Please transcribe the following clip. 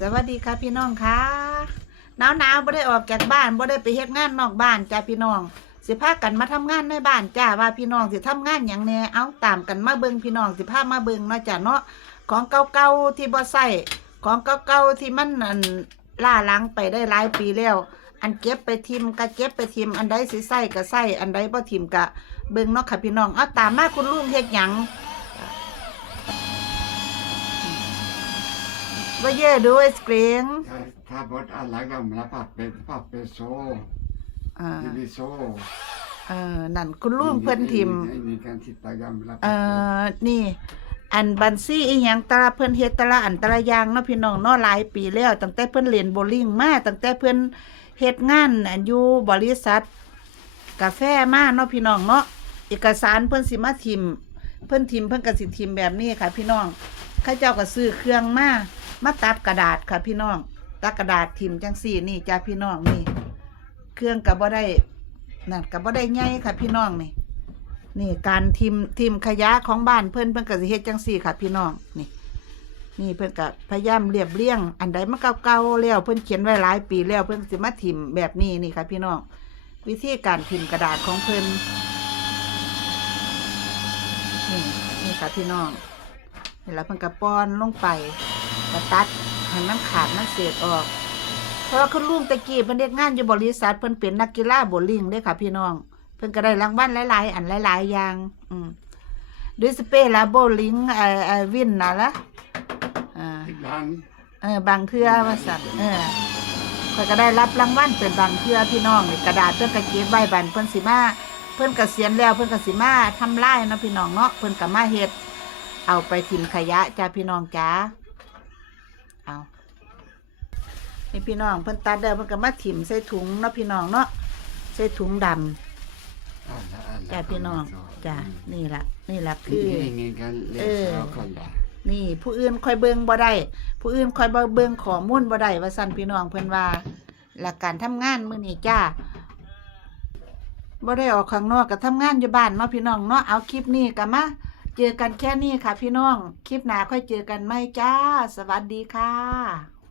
สวัสดีค่ะพี่น้องค่ะหนาวหนาวๆบ่ได้ออกจากบ้านบ่ได้ไปเฮ็ดงานนอกบ้านจ้าพี่น้อง สิพากันมาทำงานในบ้านจ้าว่าพี่น้องสิทำงานหยังแน่เอาตามกันมาเบิงพี่น้องสิพามาเบิงเนาะจ้าเนาะของเก่าๆที่บ่ใส่ของเก่าๆที่มันอันล่าล้างไปได้หลายปีแล้ว อันเก็บไปทิมก็เก็บไปทิมอันใดสิใส่ก็ใส่อันใดบ่ทิมก็เบิงเนาะค่ะพี่น้องเอาตามมาคุณลุงเฮ็ดหยัง ว่าเย่ดูไอ้สกรีนถ้าถ้าบทอะไรก็มาปับเป็นปับเป็นโซอ่าทีวีโซเออนั่นคุณลุงเพิ่นทิมมีการติดตามมาเอ่อนี่ อันบัญชีอีหยังแตละเพิ่นเฮ็ดแตละอันแตละอย่างเนาะพี่น้องเนาะหลายปีแล้วตั้งแต่เพิ่นเล่นโบว์ลิ่งมาตั้งแต่เพิ่นเฮ็ดงานอันอยู่บริษัท กาแฟมาเนาะพี่น้องเนาะเอกสารเพิ่นสิมาทิม เพิ่นทิมเพิ่นก็สิทิมแบบนี้ค่ะ พี่น้องเข้าเจ้าก็ซื้อเครื่องมามาตัดกระดาษค่ะพี่น้องตัดกระดาษทิมจังซี่นี่จ้าพี่น้องนี่ เครื่องก็บ่ได้นั่นก็บ่ได้ใหญ่ค่ะ พี่น้องนี่ นี่การทิมทิมขยะของบ้านเพิ่อนเพิ่อนก็สิเฮ็ดจังซี่ค่ะ พี่น้องนี่ นี่เพิ่อนก็พยายามเรียบเรียง อันใดมันเก่าๆแล้วเพิ่อนเขียนไว้หลายปีแล้วเพิ่อนสิมาทิมแบบนี้นี่ค่ะ พี่น้องวิธีการทิมกระดาษของเพิ่นนี่นี่ค่ะพี่น้อง นแล้วเพิ่นก็ป้อนลงไปกระตัดให้มันขาดมันเศษออก เพราะว่าคุณลุงตะกี้เพิ่นเฮ็ดงานอยู่บริษัทเพิ่นเป็นนักกีฬาโบว์ลิ่งเด้อค่ะพี่น้อง เพิ่นก็ได้รางวัลหลายๆ อันหลายๆอย่าง อืมด้วยสเปรลาโบว์ลิ่งเอ่อเอ่อวินน่ะละอ่าดังเออบางเทื่อว่าสั่นเออเพิ่นก็ได้รับรางวัลเป็นบางเทื่อพี่น้องนี่กระดาษเพิ่นก็เก็บไว้บันเพิ่นสิมาเพิ่นเกษียณแล้วเพิ่นก็สิมาทำลายเนาะพี่น้องเนาะเพิ่นก็มาเฮ็ด เอาไปทิ้งขยะจ้าพี่น้องจ้าเอานี่พี่น้องเพิ่นตัดแล้วเพิ่นก็มาถิ่มใส่ถุงเนาะพี่น้องเนาะใส่ถุงดำจ้าพี่น้องจ้านี่ละนี่ละคืคืออนี่กันเลี้ยงคนละนี่ผู้อื่นคอยเบิงบ่ได้ผู้อื่นคอยบ่เบิงข้อมูลบ่ได้ว่าสั่นพี่น้องเพิ่นว่าหลักการทำงานมื้อนี้จ้าบ่ได้ออกข้างนอกก็ทำงานอยู่บ้านเนาะพี่น้องเนาะเอาคลิปนี้ก็มา เจอกันแค่นี้ค่ะพี่น้อง คลิปหน้าค่อยเจอกันไหมจ้า สวัสดีค่ะ